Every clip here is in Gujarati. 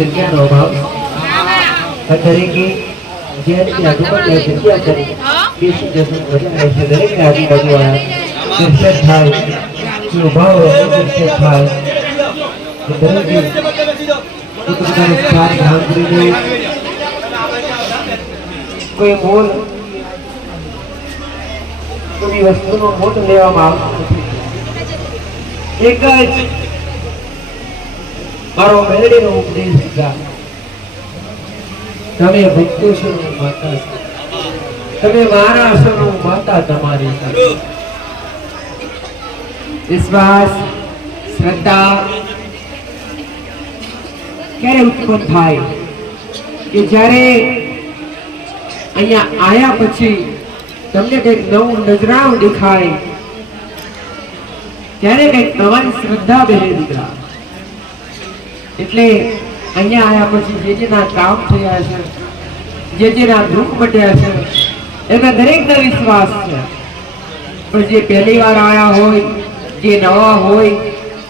જગ્યાનો અભાવ તરીકે જે આજુબાજુ જગ્યા કરી બેસી જશું વધારે છે દરેક આજુબાજુ દર્શન થાય જો ભાવ દર્શન થાય દરેક કોઈ મોલ કોઈ વસ્તુનો મોટ લેવામાં આવતો નથી એક જ મારો મેળવીનો ઉપદેશ દીધા તમે ભક્તો છો માતા તમે મારા છો માતા તમારી વિશ્વાસ શ્રદ્ધા ક્યારે ઉત્પન્ન થાય કે જ્યારે અહીંયા આયા પછી તમને કઈક નવું નજરાણું દેખાય ત્યારે કઈક નવાની શ્રદ્ધા બેહે દીકરા એટલે અહીંયા આયા પછી જે જેના કામ થયા છે જે જેના દુઃખ મટ્યા છે એના દરેકને વિશ્વાસ છે પણ જે પહેલી વાર આયા હોય જે નવા હોય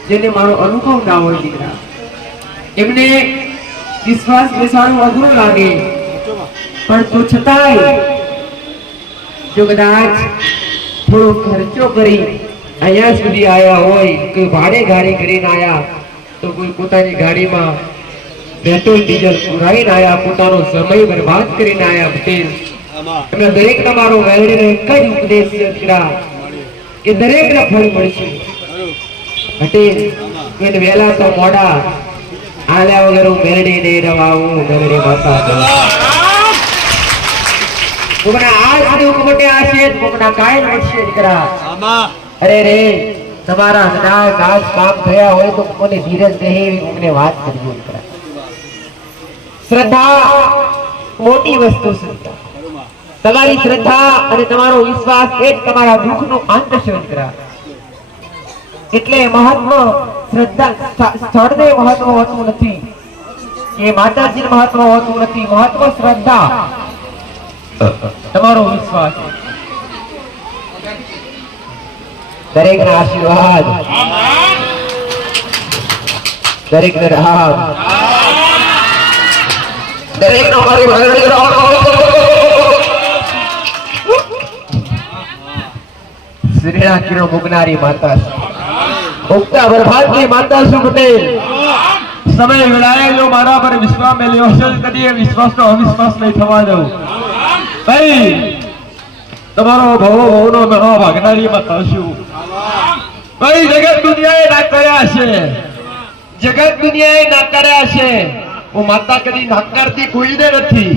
જેને મારો અનુભવ ના હોય દીકરા એમને વિશ્વાસ બેસાડવું અઘરું લાગે પણ તો છતાંય જો કદાચ થોડો ખર્ચો કરી અહીંયા સુધી આયા હોય કોઈ ભાડે ગાડી કરીને આયા તો કોઈ પોતાની ગાડીમાં પેટ્રોલ ડીઝલ પુરાવીને આયા પોતાનો સમય બરબાદ કરીને આયા પટેલ એમને દરેક તમારો વેલડીનો એક જ ઉપદેશ છે દીકરા કે દરેકને ફળ મળશે પટેલ એને વહેલા તો મોડા આલ્યા વગર હું મેરડી નહીં રવાવું મેરડી માતા કોકના આજ સુધી કોકને આશે કોકના કાયમ મળશે દીકરા અરે રે તમારા હના કાજ કામ થયા હોય તો કોને ધીરજ રહે એવી કોકને વાત કરજો દીકરા શ્રદ્ધા મોટી વસ્તુ છે તમારી શ્રદ્ધા અને તમારો વિશ્વાસ એ જ તમારા દુઃખનો અંત છે દીકરા એટલે મહત્વ શ્રદ્ધા સ્થળને મહત્વ હોતું નથી એ માતાજી મહત્વ હોતું નથી મહત્વ શ્રદ્ધા તમારો વિશ્વાસ દરેક ના આશીર્વાદ દરેક ને રામ દરેક નો શ્રીના કિરણ મુગનારી માતા ઉગતા બરફાનની માતા શું પટેલ સમય વેળાએલો મારા પર વિશ્વાસ મેલ્યો હશે કદી એ વિશ્વાસનો અવિશ્વાસ નહીં થવા દઉં ભાઈ તમારો ભવનો મેળો ભાગનારી માતા શું ભાઈ જગત દુનિયાએ ના કર્યા છે જગત દુનિયાએ ના કર્યા છે હું માતા કદી નાકારતી કોઈને નથી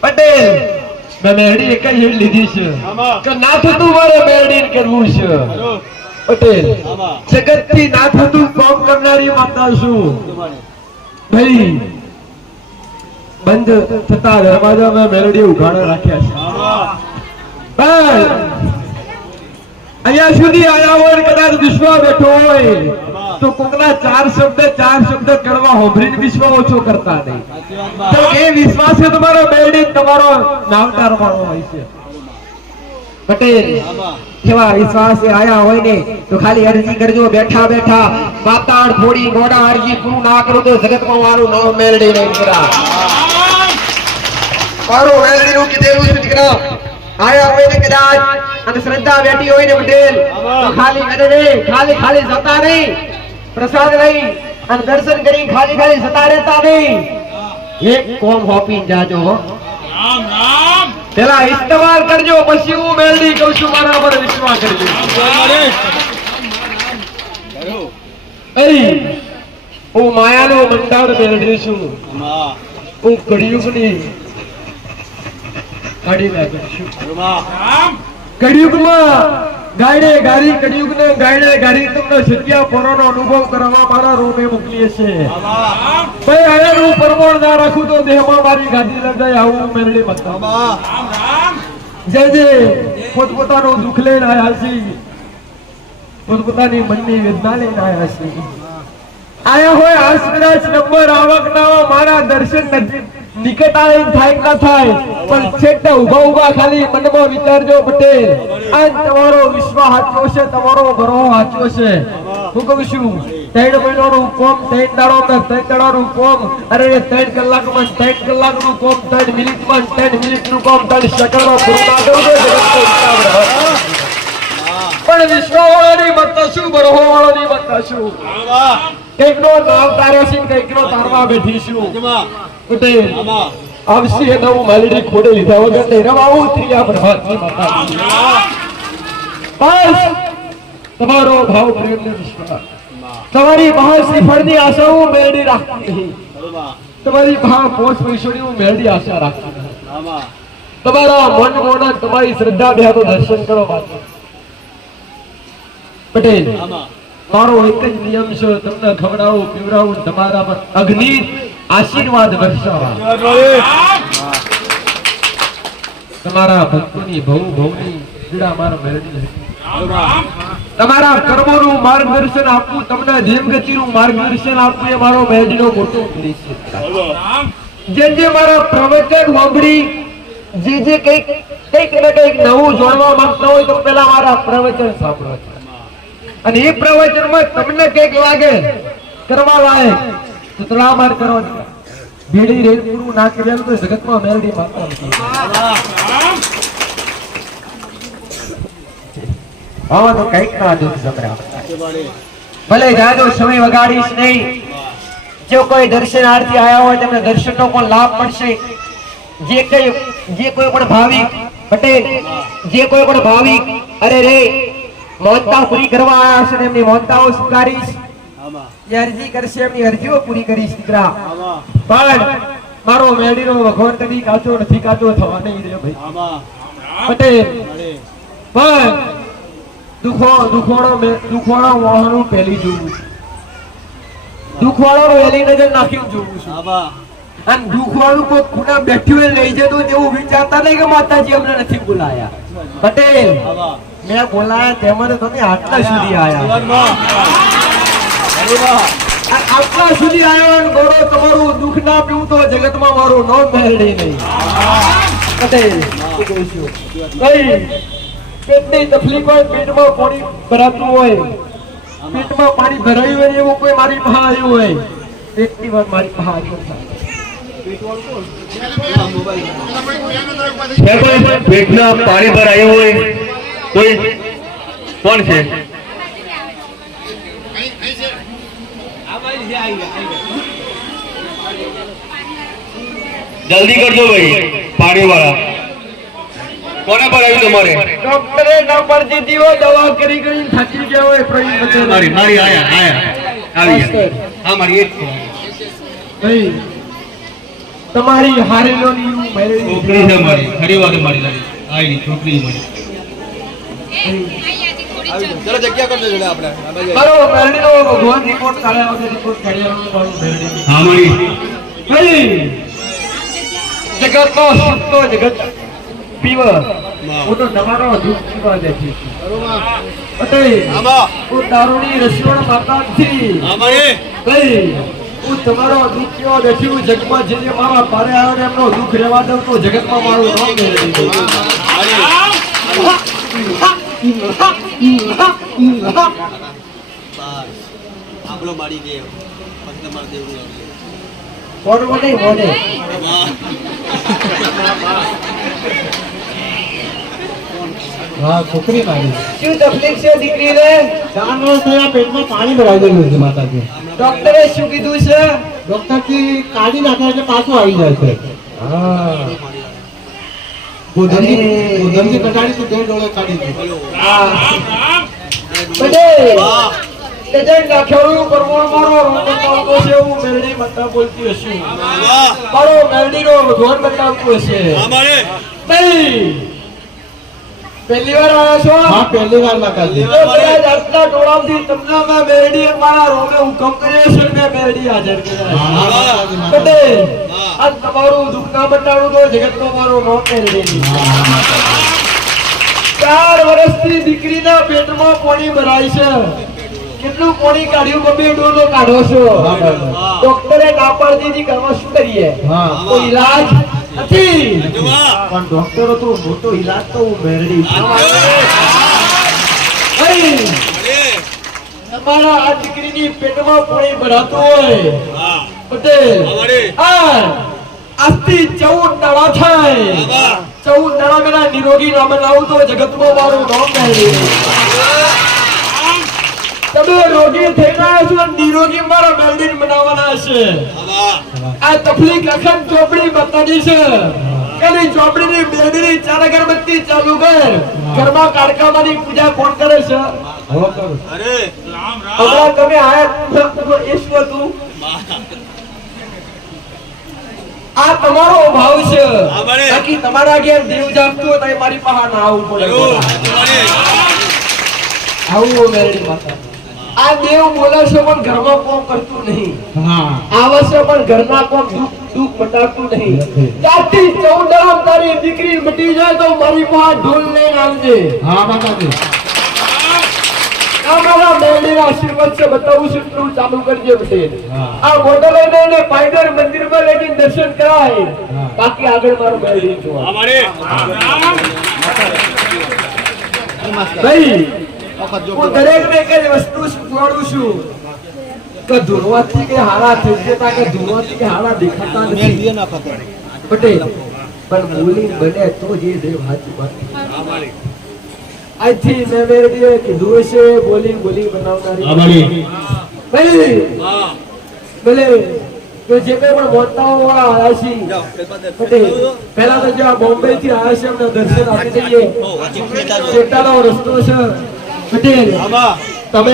પટેલ મેં મેરડી એક જ લીધી છે કે ના થતું મારે મેરડી કરવું છે પટેલ જગત થી ના થતું કામ કરનારી માતા છું ભાઈ બંધ થતા દરવાજા મેં મેરડી ઉઘાડા રાખ્યા છે અહીંયા સુધી આયા હોય કદાચ વિશ્વ બેઠો હોય તો કોકના ચાર શબ્દ કરવા હોભરીને વિશ્વ ઓછો કરતા નહીં તો એ વિશ્વાસ છે તમારો મેરડી તમારો નામદાર વાળો હોય છે પટેલ જેવા વિશ્વાસ આયા હોય ને તો ખાલી અરજી કરજો બેઠા બેઠા પાતાળ થોડી મોડા અરજી પૂરું ના કરું તો જગતમાં મારું નામ મેરડી નહીં દીકરા મારું મેરડી નું કીધેલું છે દીકરા આયા હોય ને કદાચ અને શ્રદ્ધા બેઠી હોય ને પટેલ તો ખાલી કરે ખાલી જતા નહીં પ્રસાદ લઈ અને દર્શન કરી ખાલી જતા રહેતા નહીં એક કોમ હોપી જાજો રામ રામ પેલા ઇસ્તેમાલ કરજો પછી હું મેલડી કહું છું મારા પર વિશ્વાસ કરજો હું માયાનો મંદાર મેલડી છું હું કળિયુગની કાઢી નાખું છું કળિયુગમાં ગાયડે ગારી કળિયુગને ગાયડે ગારી તમને સત્યા પરોનો અનુભવ કરવા મારા રૂમે મોકલીએ છે ભાઈ આયાનું પરમોણ ના રાખું તો દેહમાં મારી ગાદી લગાય આવું મેરડી બતા જે જે પોતપોતાનું દુઃખ લઈને આવ્યા છે પોતપોતાની મનની વેદના લઈને આવ્યા છે આયા હોય આસકદાચ નંબર આવક ના મારા દર્શન નિકટ આવે થાય ના થાય પણ છેટે ઉભા ખાલી મનમાં વિચારજો પટેલ આ તમારો વિશ્વાસ સાચો છે તમારો ભરો સાચો છે હું કહું છું 3 મહિનાનું કોમ 3 દાડોમાં 3 દાડાનું કોમ અરે 3 કલાકમાં 3 કલાકનું કોમ 3 મિનિટમાં 3 મિનિટનું કોમ 3 સેકન્ડમાં પૂરું ના કરું તો જગતનો હિસાબ રહે પણ વિશ્વવાળાની મત શું બ્રહ્મવાળાની મત શું કઈકનો નામ તારે છે કઈકનો તારવા બેઠી છું પટેલ આવશે નવું માલડી ખોડે લીધા વગર નહીં રવાવું ત્રિયા પ્રભાતની માતા બસ તમારો ભાવ પ્રેમ ને વિશ્વાસ તમારી મહાશ્રીફળની આશા હું મેળવી રાખતી નહીં તમારી પોષ પૈસોની હું મેળવી આશા રાખતી નહીં તમારા મન મોના તમારી શ્રદ્ધા બે તો દર્શન કરો બાકી પટેલ મારો એક જ નિયમ છે તમને ખવડાવું પીવડાવું તમારા પર અગ્નિ આશીર્વાદ વર્ષાવા તમારા ભક્તોની ભવની પીડા મારા મેળવી તમારા કર્મોનું માર્ગદર્શન આપવું તમને ધીમગતિનું માર્ગદર્શન આપવું એ મારો મેળવીનો મોટો ઉદ્દેશ છે જે મારા પ્રવચન સાંભળી જે કંઈક ને કંઈક નવું જોડવા માંગતા હોય તો પેલા મારા પ્રવચન સાંભળો અને એ પ્રવચનમાં તમને કંઈક લાગે કરવા લાયક તો તળામાર કરો ભીડી રેલ પૂરું ના કર્યા તો જગતમાં મેલડી માતા નથી હા તો કંઈક ના દુઃખ સંભળાવ ભલે જાજો સમય વગાડીશ નહીં જો કોઈ દર્શનાર્થી આયા હોય તેમને દર્શનનો પણ લાભ મળશે જે કોઈ પણ ભાવિક પટેલ જે કોઈ પણ ભાવિક અરે રે મોનતા પૂરી કરવા આવ્યા છે એમની મોનતાઓ સ્વીકારીશ જે અરજી કરશે એમની અરજીઓ પૂરી કરીશ દીકરા પણ મારો મેળીનો ભગવાન કદી કાચો નથી કાચો થવા નહીં દે ભાઈ પટેલ પણ દુખવાળો વાહનું પહેલી જોવું દુખવાળો વહેલી નજર નાખીને જોવું છું અને દુખવાળું કોઈ ખૂણા બેઠ્યું લઈ જતું તેવું વિચારતા નહીં કે માતાજી અમને નથી બોલાયા પટેલ મેં બોલાયા તેમાં તમે આટલા સુધી આયા આટલા સુધી આવ્યા ગોળો તમારું દુઃખ ના પીવું તો જગતમાં મારું નો મેળડી નહીં પટેલ પેટની તકલીફ હોય પેટમાં પાણી ભરાતું હોય પેટમાં પાણી ભરાયું હોય એવું કોઈ મારી મહા આવ્યું હોય પેટની વાત મારી મહા પેટના પાણી ભરાયું હોય કોઈ કોણ છે જલ્દી કરજો ભાઈ પાણી વાળા કોને ભરાયું તમારે ડોક્ટરે ના પડતી દીધી હોય દવા કરી કરીને થાકી ગયા હોય પ્રવીણ પટેલ મારી આયા આવી ગયા હા મારી એક ભાઈ તમારી હારેલોની મેળવી છોકરી છે મારી ખરી વાત મારી આવી છોકરી મારી ચલો જગ્યા કરજો જોડે આપણે મારો મેળવીનો ભગવાન રિપોર્ટ કાઢ્યા વગર રિપોર્ટ કાઢ્યા મારો મેળવી હા મારી ભાઈ જગતનો સત્તો જગત પીવ હું તો તમારો દુઃખ પીવા જતી છું હું દારૂની રસોડ માતા નથી ભાઈ હું તમારો દુઃખ પીવા બેઠી હું જગમાં જઈને મારા પારે આવે એમનો દુઃખ રહેવા દઉં તો જગતમાં મારું નામ મેળવી આપણો મારી દે ફક્ત માર દેવું કોણ મોને મોને હા છોકરી મારી શું તકલીફ છે દીકરીને 4 વર્ષ થયા પેટમાં પાણી ભરાઈ ગયું છે માતાજી ડોક્ટરે શું કીધું છે ડોક્ટરથી કાઢી નાખે એટલે પાછું આવી જાય છે હા ગોધમજી કટાડી તો 2 ડોળે કાઢી દીધું હા બડે તેજન નાખ્યું પરમોણ મારો રોટો છે હું મેલડી મતા બોલતી હશું મારો મેલડીનો ભગવાન બતાવતો હશે અમારે નહીં પહેલી વાર આવ્યા છો હા પહેલી વાર માતાજી આટલા ટોળાથી તમને મેં મેલડી મારા રોમે હુકમ કર્યો છે મેં મેલડી હાજર કર્યા બડે આ તમારું દુઃખ ના બતાડું તો જગતનો મારો નો મેલડી 4 વર્ષથી દીકરીના પેટમાં પાણી ભરાય છે કેટલું પાણી કાઢ્યું બબે ડોલો કાઢો છો ડોક્ટરે ના પાડી દીધી કરવા શું કરીએ કોઈ ઈલાજ નથી પણ ડોક્ટરો તો મોટો ઈલાજ તો મેળવી તમારા આ દીકરીની પેટમાં પાણી ભરાતું હોય હા પટેલ અમારી આજથી 14 દાડા થાય હા 14 દાડા મેના નિરોગી નામ લાવું તો જગતમાં મારું નામ મેળવી તમે રોગી થઈ ગયા છો નિરોગી મારા મેળવીને બનાવવાના છે હા આ તકલીફ અખંડ ચોપડી બતાડી છે કલી ચોપડીની બેડની ચાર અગરબત્તી ચાલુ કર ઘરમાં કાળકામાની પૂજા કોણ કરે છે અરે હમણાં તમે આયા ઈશ્વર તું આ તમારો ભાવ છે બરાબર. બાકી તમારા ઘેર દેવ જાગતું હોય તો મારી પાસે ના આવવું પડે જરૂર અમારી આવું મેરડી માતા આ દેવ બોલે છે પણ ઘરમાં કોમ કરતું નહીં આવે છે પણ ઘરના કોમ દુઃખ મટાડતું નહીં ત્યારથી 14 દાડા તારી દીકરી મટી જાય તો મારી પાસે ઢોલ લઈને આવજે આ મારા મેરડીના આશીર્વાદ છે બતાવું છું એટલું ચાલુ કરજે પટેલ આ મોટો લઈને એને પાયદર મંદિરમાં લઈને દર્શન કરાય બાકી આગળ મારું મેરડી જોવા અમારી ભાઈ હું દરેકને એક જ વસ્તુ શીખવાડું છું કે ધૂળવાથી કે હારા થઈ જતા કે ધૂળવાથી કે હારા દેખાતા નથી પટેલ પણ બોલી બને તો જે દેવ હાચી વાત અમારી આજથી મેં મેરડીએ કીધું છે બોલી બનાવનારી અમારી ભાઈ હા ભલે તો જે કઈ પણ મોટાઓ વાળા આવ્યા છે પટેલ પહેલા તો જ્યાં બોમ્બે થી આવ્યા છે એમને દર્શન આપી દઈએ ચેટાનો રસ્તો છે પટેલ તમે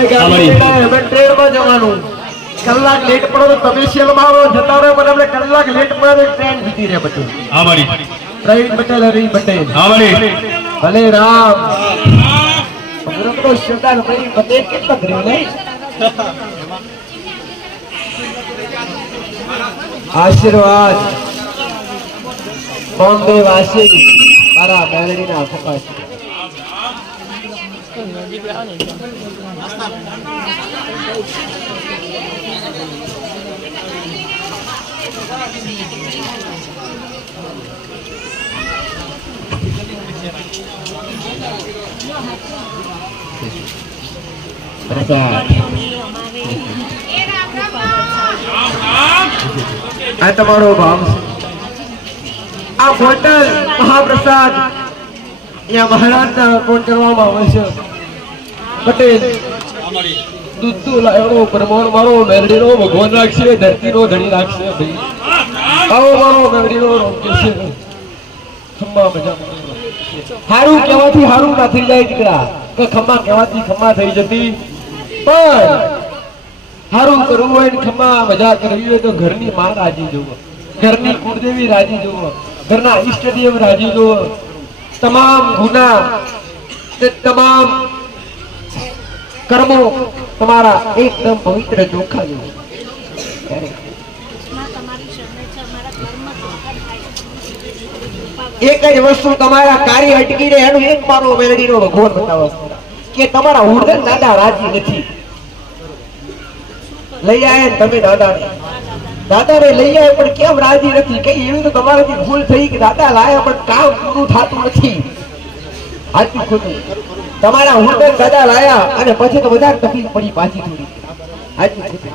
ટ્રેનમાં જવાનું કલાક લેટ પડો તો તમે શેલમાં આવો જતા રહો પણ આપણે કલાક લેટ પડે ટ્રેન જતી રહે પટેલ અમારી પ્રવીણ પટેલ હરી પટેલ અમારી ભલે રામ તો શબ્દ ભાઈ પટેલ કેટલા કર્યો ને આશીર્વાદ બોમ્બે વાસી મારા મેલડીના ખપા છે આ તમારો ભાવ છે આ બોટલ મહાપ્રસાદ અહીંયા મહારાજના અર્પણ કરવામાં આવે છે પટેલ અમારી દૂધ લાયણો પરમાણ મારો મેરડીનો ભગવાન રાખશે ધરતીનો ધણી રાખશે ભાઈ આવો મારો મેરડીનો રોગ્ય છે ખમ્મા મજા હારું કહેવાથી હારું ના થઈ જાય દીકરા કે ખમ્મા કહેવાથી ખમ્મા થઈ જતી પણ હારું કરવું હોય ને ખમ્મા મજા કરવી હોય તો ઘરની માં રાજી જોવો ઘરની કુળદેવી રાજી જોવો ઘરના ઈષ્ટદેવ રાજી જોવો તમામ ગુના તે તમામ કર્મો તમારા એકદમ પવિત્ર ચોખ્ખા જોવો એક જ વસ્તુ તમારા કાર્ય અટકી રહે એનું એક મારો મેલડીનો ભગવાન બતાવો કે તમારા ઉર્ધન દાદા રાજી નથી લઈ આયા ને તમે દાદાને લઈ આયા પણ કેમ રાજી નથી કઈ એવી તો તમારાથી ભૂલ થઈ કે દાદા લાયા પણ કામ પૂરું થતું નથી સાચું ખોટું તમારા ઉર્ધન દાદા લાયા અને પછી તો વધારે તકલીફ પડી પાછી થોડી સાચું ખોટું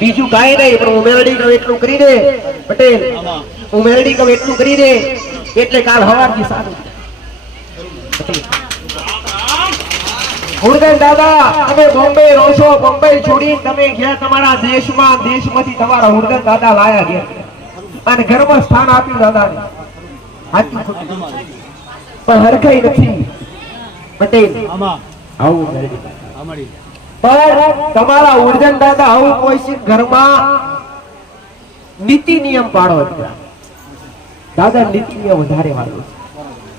બીજું કાંઈ નહીં પણ હું મેલડી કહું એટલું કરી દે પટેલ હું મેલડી કહું એટલું કરી દે એટલે કાલ સવારથી સારું ઉર્ધન દાદા તમે બોમ્બે રહો છો બોમ્બે છોડી તમે ગયા તમારા દેશમાં દેશમાંથી તમારા ઉર્ધન દાદા લાયા ગયા અને ઘરમાં સ્થાન આપ્યું દાદાને સાચું ખોટું પણ હરખાઈ નથી પટેલ આવું અમારી પણ તમારા ઉર્ધન દાદા આવું કોઈ છે ઘરમાં નીતિ નિયમ પાડો દાદા નીતિ નિયમ વધારે વાળો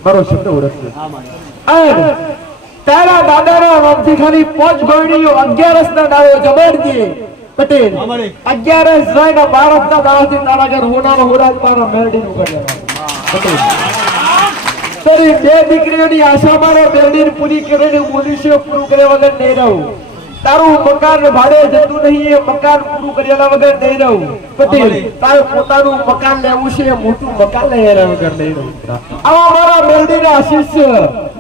મારો શબ્દ ઓળખજો અને તારા દાદાના નામથી ખાલી 5 ગોળીઓ 11 ના દાડો જમાડજે પટેલ 11 જાય ભારતના દાડાથી તારા ઘર હોનાનો હોરાજ મારા મેરડીનું કરે પટેલ તારી બે દીકરીઓની આશા મારા મેરડીને પૂરી કરીને પોલીસે પૂરું કર્યા વગર નહીં રહું તારું મકાન ભાડે જતું નહીં એ મકાન પૂરું કર્યા વગર નહીં રહું પટેલ તારે પોતાનું મકાન લેવું છે મોટું મકાન લઈ વગર નહીં રહું આવા મારા મેરડીના આશીષ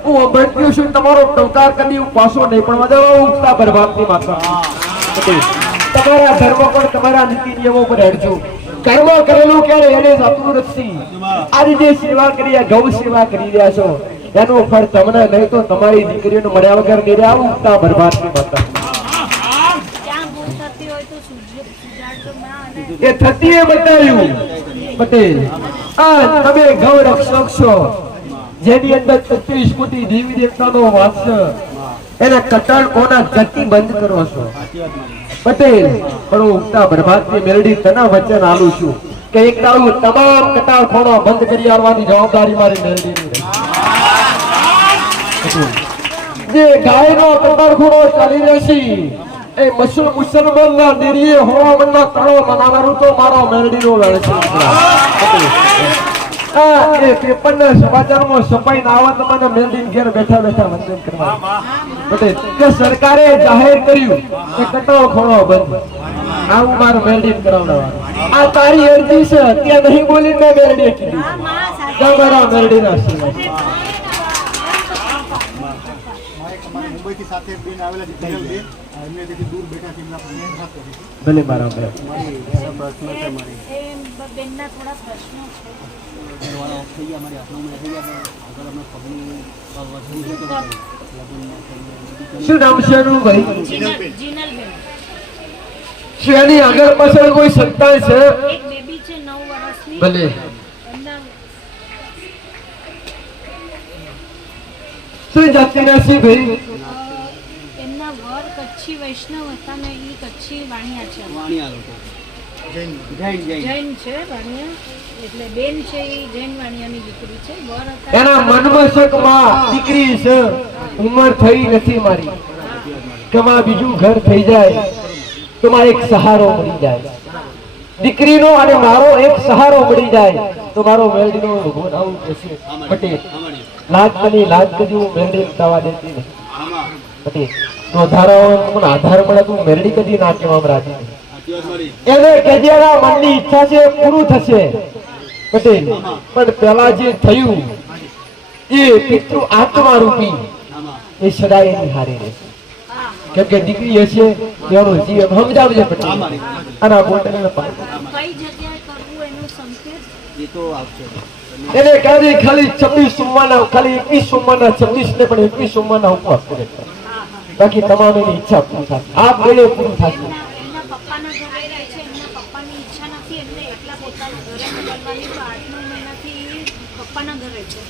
હું અભડ્યો છું તમારો ટંકાર કદી હું પાછો નહીં પણ વધારે ઉગતા બરબાદની માતા તમારા ધર્મ પર તમારા નીતિ નિયમો પર હેડજો કર્મ કરેલું ક્યારે એને જાતું નથી આજે જે સેવા કરી ગૌ સેવા કરી રહ્યા છો એનું ફળ તમને નહીં તો તમારી દીકરીઓને મળ્યા વગર નહીં રહ્યા ઉગતા બરબાદની માતા એ થતી એ બતાવ્યું પટેલ આ તમે ગૌ રક્ષક છો જેની અંદર 33 કોટી દેવી દેવતાનો વાસ છે એના કટાળોના ગતિ બંધ કરો છો પટેલ પણ હું ઉગતા બરબાદની મેલડી તના વચન આલું છું કે એક દાડું તમામ કટાળ ખોણો બંધ કરી આવવાની જવાબદારી મારી મેલડીની રહે જે ગાયનો કટાળ ખોણો ચાલી રહેશે એ મુસલમાનના દેરીએ હોવાના તળો બનાવવાનું તો મારો મેલડીનો વેળ છે એ પેપરના સમાચારમાં સફાઈ ના આવે તો મને મેલડીને ઘેર બેઠા બેઠા વંદન કરવા પટેલ કે સરકારે જાહેર કર્યું કે કટાળ ખોણો બંધ આવું મારું મેલડીને કરાવડાવવાનું આ તારી અરજી છે ત્યાં નહીં બોલીને મેલડીએ કીધું તમારા મેલડીના આશીર્વાદ મુંબઈથી સાથે બેન આવેલા છે જનરલ બેન એમને તેથી દૂર બેઠા છે એમના પણ સાથે ભલે મારા બે બેનના થોડા પ્રશ્નો છે વાળા ઓફ થઈ ગયા અમારી આપણું થઈ ગયા આગળ અમે પગનું શું નામ છે એનું ભાઈ જીનલબેન શું એની આગળ પાછળ કોઈ સંતાન છે એક બેબી છે 9 વર્ષની ભલે એમના શું જાતિના છે ભાઈ એમના વર કચ્છી વૈષ્ણવ હતા ને એ કચ્છી વાણિયા છે વાણિયા લોકો જૈન જૈન છે વાણિયા એટલે બેન છે એ જૈન વાણિયાની દીકરી છે વર હતા એના મનમાં શકમાં દીકરી છે ઉંમર થઈ નથી મારી કે મારે બીજું ઘર થઈ જાય તો મારે એક સહારો મળી જાય દીકરીનો અને મારો એક સહારો મળી જાય તો મારો મેલડીનો ભગવાન આવું કહેશે પટેલ લાજ બની લાજ કદી હું મેલડી દવા દેતી નહીં પટેલ તો ધારાઓ આધાર મળે તું મેલડી કદી ના કહેવામાં રાજી નહીં એને કેજેના મનની ઈચ્છા છે પૂરું થશે પટેલ પણ પેલા જે થયું એ પિતૃ આત્મા રૂપી એ સદાય એની હારે રહેશે કેમ કે દીકરી હશે એનું જીવન સમજાવજે પટેલ આના બોટલ કઈ જગ્યાએ કરવું એનું સંકેત એ તો આવશે એને કહેજે ખાલી 26 સોમવારના ખાલી 21 સોમવારના 26 ને પણ 21 સોમવારના ઉપવાસ કરે બાકી તમામ એની ઈચ્છા પૂરી થશે આ બેલે પૂરું થશે એમના પપ્પાના ઘરે રહે છે એમના પપ્પાની ઈચ્છા નથી એમને એકલા પોતાના ઘરે મોકલવાની તો 8-9 મહિનાથી પપ્પાના ઘરે છે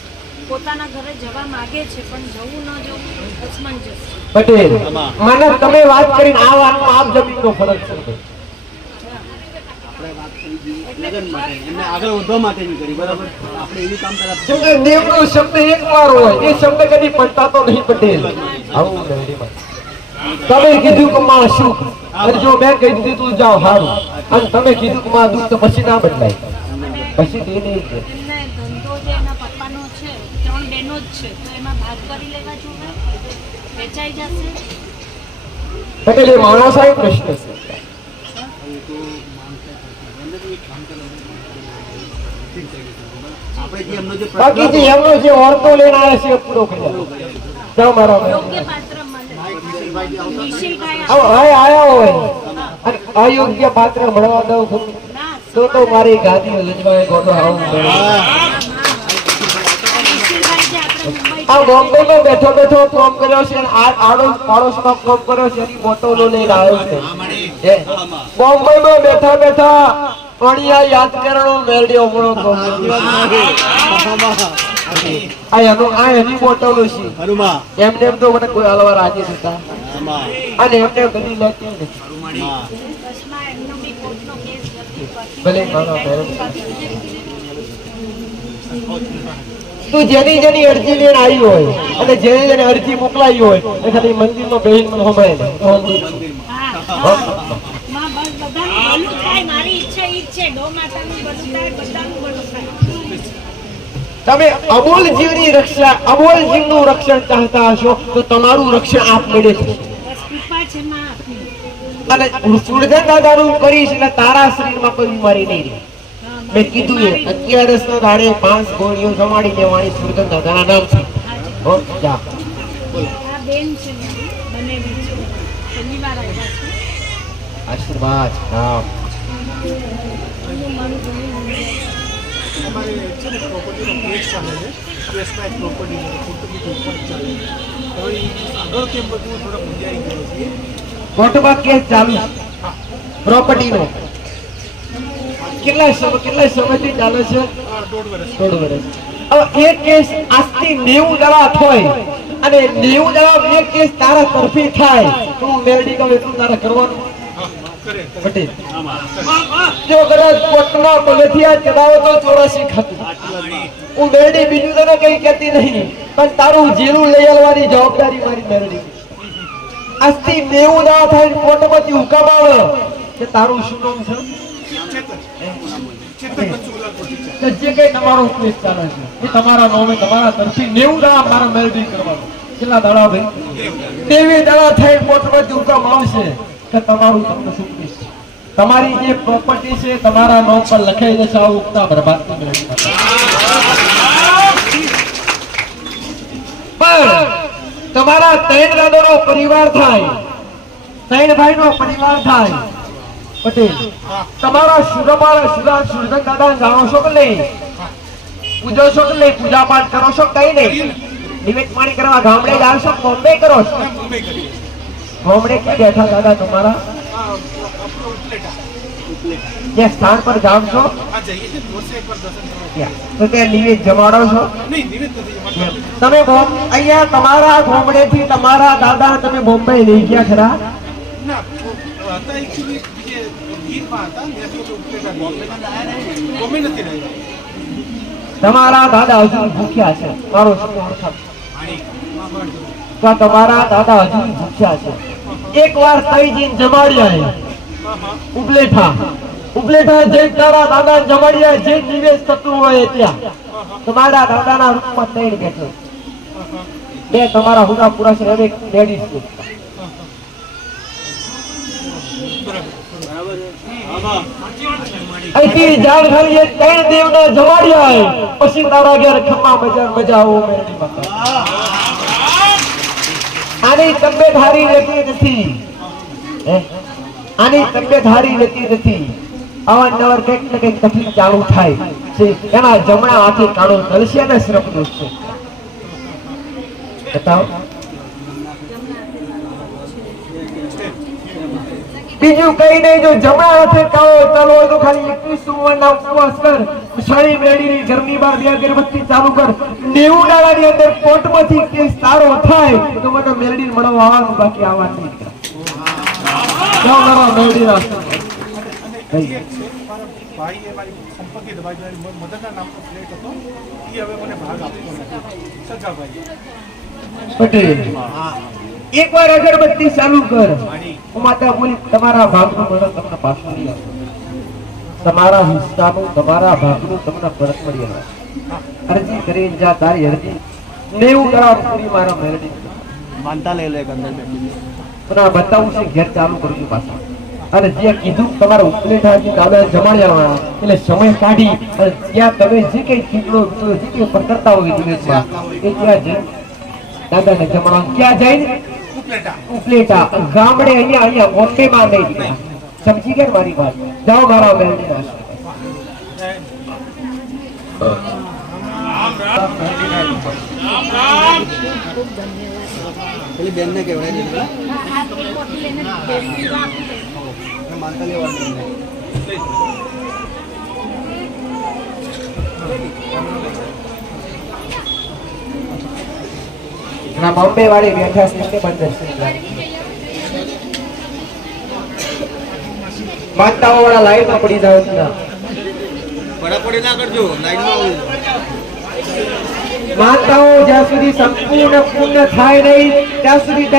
પોતાના ઘરે જવા માંગે છે પણ જવું ન જવું અસમંજસ છે પટેલ મને તમે વાત કરીને આ વાતમાં આપ જમીનનો ફરક છે લગન માટે એમને આગળ વધવા માટેની કરી બરાબર આપણે એવી કામ કરા જેમ કે દેવનો શબ્દ એકવાર હોય એ શબ્દ કદી પલટાતો નહીં પટેલ આવું મેલડીમાં તમે કીધું કે માં સુખ અને જો મેં કહી દીધું તું જાઓ હારું અને તમે કીધું કે માં દુઃખ તો પછી ના બદલાય પછી તે નહીં છે એમને ધંધો જે એના પપ્પાનો છે 3 બહેનો જ છે તો એમાં ભાગ કરી લેવા જોઈએ વેચાઈ જશે પટેલ એ માણસ આ પ્રશ્ન છે આપણે જે એમનો જે બાકી જે એમનો જે ઓરતો લઈને આવ્યા છે એ પૂરો કરી જાઓ મારા યોગ્ય પાત્ર મળે નિશિલભાઈ આવો હાય આયા હોય અને અયોગ્ય પાત્ર મળવા દઉં છું ના તો મારી ગાદી લજવાય ગોડો આવું નિશિલભાઈ જે આપણે મુંબઈ આ બોમ્બેમાં બેઠો બેઠો ફોર્મ કર્યો છે અને આ પાડોશમાં ફોર્મ કર્યો છે એની બોટલો લઈને આવ્યો છે બોમ્બેમાં બેઠા બેઠા પણિયા યાદ કરવાનો મેલડી ઓમળો આ એનો આ એની બોટલો છે હરુમા એમને એમ તો મને કોઈ હલવા રાજી થતા હરુમા અને એમને કદી લેતી નથી બસમાં એમનો બી કોર્ટનો કેસ નથી ભલે મારો તું જેની જેની અરજી લઈને આવી હોય અને જેની જેની અરજી મોકલાવી હોય એ ખાલી મંદિરમાં બેહીને મને સંભળાય હા માં બસ બધાનું ભલું થાય મારી ઈચ્છા ઈ જ છે ગૌ માતાનું ભલું થાય બધાનું ભલું થાય તમે અબોલ જીવની રક્ષા અબોલ જીવનું રક્ષણ ચાહતા હશો તો તમારું રક્ષણ આપમેળે થશે બસ કૃપા છે માં આપની અને સુરજન દાદાનું કરીશ એટલે તારા શરીરમાં કોઈ બીમારી નહીં રહે મેં કીધું એ 11 ના દાડે 5 ગોળીઓ જમાડી દેવાની સુરજન દાદાના નામ છે હો જા આ બેન છે મારી, બનેવી છે, પહેલી વાર આવ્યા છે. આશીર્વાદ નામ હું મારું ઘણું સમજાય. અમારે છે ને પ્રોપર્ટીનો કેસ ચાલે છે. કેસમાં એક પ્રોપર્ટી ખોટું ઉપર ચાલે છે. હવે એ આગળ કેમ બધું થોડા મૂંઝાઈ ગયો છે. કોર્ટમાં કેસ ચાલુ પ્રોપર્ટીનો કેટલા સમયથી ચાલે છે? 1.5 વર્ષ. 1.5 વર્ષ. હવે એક કેસ આજથી 90 દાડા થાય અને 90 દાડા એક કેસ તારા તરફી થાય તો મેરડી કહું એટલું તારે કરવાનું કરે પટેલ. જો કદાચ કોર્ટના પગથિયા ચડાવો તો 84 ખાતું. હું મેરડી બીજું તને કઈ કહેતી નહીં, પણ તારું જીરું લઈ આવવાની જવાબદારી મારી મેરડી. આજથી 90 દાડા થાય કોર્ટમાંથી હુકમ આવે કે તારું શું નામ છે? ચેતન પંચુલાલ કોટી છે. કે જે કઈ તમારો કેસ ચાલે છે એ તમારા નામે તમારા તરફથી 90 દાડા મારા મેરડી કરવાનું. કેટલા દાડા ભાઈ? 90 દાડા થઈ કોર્ટમાંથી હુકમ આવશે કે તમારું તમને શું કેસ છે? તમારી જે પ્રોપર્ટી છે તમારા નામ પર લખાઈ જશે. આ ઉગતા બરબાદની મેરડી. પણ તમારા 3 દાદાનો પરિવાર થાય, 3 ભાઈનો પરિવાર થાય. પટેલ તમારા સુરજન દાદા જાણો છો કે નહીં? પૂજો છો કે નહીં? પૂજા પાઠ કરો છો કઈ નહીં? નિવેદ પાણી કરવા ગામડે જાવ છો? બોમ્બે કરો છો? મુંબઈ કરી ગામડે ક્યાં બેઠા દાદા તમારા? આપણો ઉપલેટા. જે સ્થાન પર જાવ છો આ જઈએ છે મોરસે એકવાર દર્શન કરવા. ત્યાં તો ત્યાં નિવેદ જમાડો છો? નહીં નિવેદ નથી જમાડતા. તમે અહીંયા તમારા ગામડેથી તમારા દાદા તમે બોમ્બે લઈ ગયા ખરા? ના હતા એકચ્યુઅલી જે ગીરમાં હતા ત્યાંથી તો ઉપલેટા બોમ્બે નથી રહ્યા. તમારા દાદા હજુ ભૂખ્યા છે. મારો શબ્દ ઓળખાવ. પાણી માં તો તમારા દાદા હજુ ભૂખ્યા છે. એકવાર તઈજીન જમાડ્યા ઉપલેઠા જઈ તારા દાદા જમાડ્યા જે નિવેશ થતું હોય ત્યાં તમારા દાદાના રૂપમાં તૈણ બેઠો. બે તમારા હુના પુરુષ હવે લેડીઝ છે. અહીંથી જાણ ખાલી એ 3 દેવને જમાડ્યા હોય પછી તારા ઘેર ખમ્મા મજા આવો મેરડી માતા. આની તબિયત હારી રહેતી નથી. આની તબિયત હારી રહેતી નથી. અવારનવાર કંઈક ને કંઈક તકલીફ ચાલુ થાય છે. એના જમણા હાથે કાળો નલસી અને શ્રમ દોષ છે. બતાવો. બીજું કઈ નહીં. જો જમણા હાથે કાળો ચાલુ હોય તો ખાલી 21 સોમવારના ઉપવાસ કર. શનિ મેળીની ઘરની બહાર 2 અગરબત્તી ચાલુ કર. 90 દાડાની અંદર કોર્ટમાંથી કેસ તારો થાય તો મને મેળડી મળવા આવવાનું, બાકી આવવાનું નહીં. ભાઈ એ મારી સંપર્કિત ભાઈ મારી મદરના નામનો ફ્લેટ હતો એ હવે મને ભાગ આપતો નથી. સજાભાઈ પટેલ એકવાર અગરબત્તી ચાલુ કર. હું માતા બોલી તમારા ભાગનું મને તમને પાછું નહીં આપું. તમારા હિસ્સાનું તમારા ભાગનું તમને પરત મળી આવે. અરજી કરીને જા તારી અરજી 90 કરાર પૂરી મારા મેળડી માનતા લઈ લે અંદર બેઠી. પણ બતાવું છે ઘેર ચાલુ કરું છું પાછા. અને જે કીધું તમારા ઉપલેઠાજી દાદા જમાડ્યા એટલે સમય કાઢી અને ત્યાં તમે જે કઈ ચીકડો જે કઈ પર કરતા હોય દિવસમાં એ ત્યાં જઈ દાદાને જમાડવા. ક્યાં જઈને? ઉપલેટા. ગામડે અહીંયા બોમ્બેમાં નહીં. સમજી ગયા મારી વાત? જાઓ મારા મેળવીના ખૂબ ધન્યવાદ. પેલી બેનને કહેવાય ને આ એક કોટી લઈને બેનની આપી દે. માનતા લેવાનું. બોમ્બે વાળી બેઠા છે કે બંધ માનતાઓ વાળા લાઈન માં પડી જાવ. પડાપડી ના કરજો, લાઈનમાં આવજો. માનતાઓ જ્યાં સુધી સંપૂર્ણ પૂર્ણ થાય નહીં ત્યાં સુધી